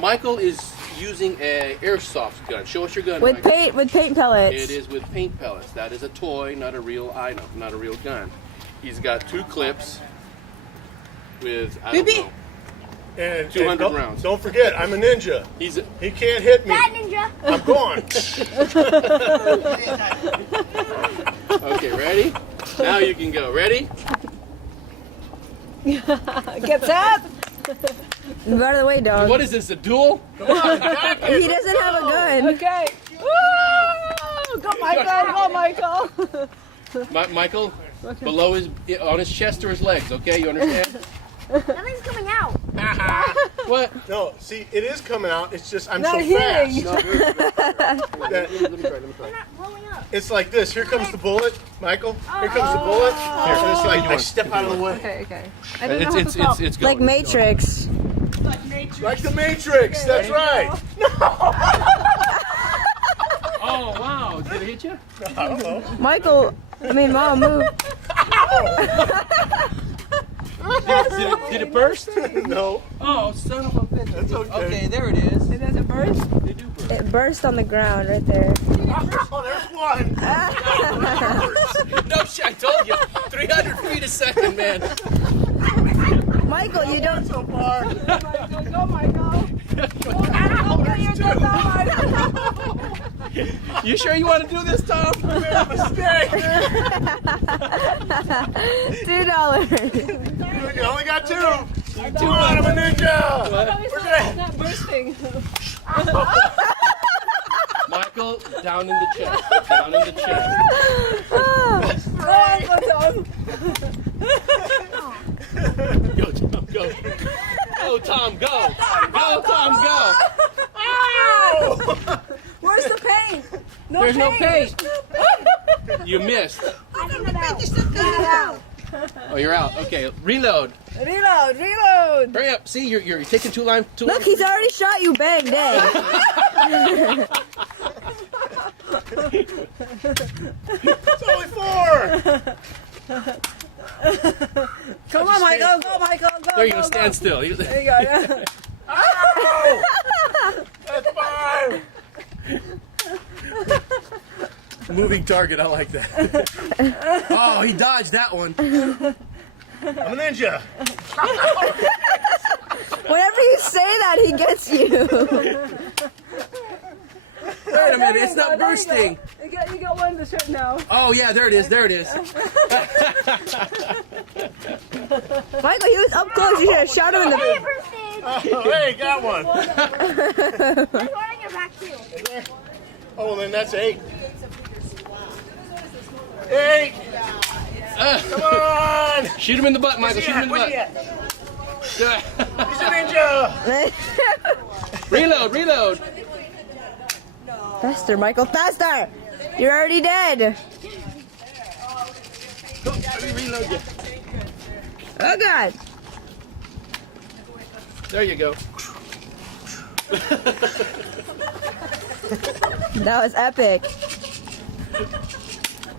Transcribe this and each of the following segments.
Michael is using a airsoft gun. Show us your gun. With Michael. paint pellets. It is with paint pellets. That is a toy, not a real item, not a real gun. He's got 2 clips with I don't know. And 200 rounds. Don't forget, I'm a ninja. He can't hit me. Bad ninja. I'm gone. Okay, ready? Now you can go. Ready? Get set. Move out of the way, dog. What is this? A duel? Come on, back it. He doesn't have a gun. Okay. Woo! Go, Michael. Go, Michael. Michael, below on his chest or his legs. Okay, you understand? Nothing's coming out. What? No, see, it is coming out. It's just I'm Not so hitting. fast. Let me try. They're not rolling up. It's like this. Here comes the bullet, Michael. Here comes the bullet. And it's like I step out of the way. Okay. I don't know how to It's stop. going. Like Matrix. Like the Matrix. That's right. Oh wow! Did it hit you? I don't know. Michael, Mom, move. Did it burst? No, Oh, son of a bitch! that's okay. Okay, there it is. It doesn't burst? They do burst. It burst on the ground right there. Oh, there's one. No shit! I told you. 300 feet a second, man. Michael, you don't. So far. Go, Michael. You sure you want to do this, Tom? I made a mistake. $2. You only got 2. Come on, I'm a ninja. It's not bursting. Michael, down in the chest. Down in the chest. Go, Tom, go. Go, Tom, go. Go, Tom, go. Where's the paint? There's no paint. You missed. I think get out. Oh, you're out. Okay, reload. Reload. Hurry up. See, you're taking too long. Look, he's already shot you bang dead. It's only 4. Come on, Michael. Go, Michael. Go. There you go. Stand still. There you go. Yeah. That's 5. Moving target. I like that. Oh, he dodged that one. I'm a ninja. Whenever you say that, he gets you. Wait a minute. It's not bursting. You got one to shirt now. Oh yeah, there it is. There it is. Michael, he was up close. You should have shot him in the. Hey, bursted. Oh, hey, got one. There's one on your back too. Oh, then that's 8. 8. Come on. Shoot him in the butt, Michael. Shoot him in the Where's he butt. at? He's a ninja. Reload. Faster, Michael, faster! You're already dead. Go, let me reload you. Oh God! There you go. That was epic.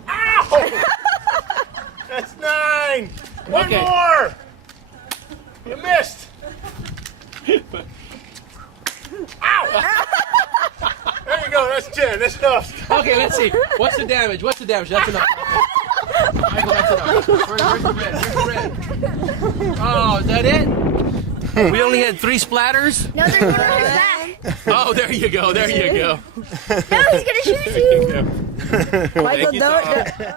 Ow! That's 9. One Okay. more. You missed. Ow! There you go. That's 10. That's enough. Okay, let's see. What's the damage? That's enough. Michael, that's enough. Where's the red? Where's the red? Oh, is that it? We only had 3 splatters? No, there's one on his back. Oh, there you go. There you go. No, he's gonna shoot you. Michael, you, don't. Tom.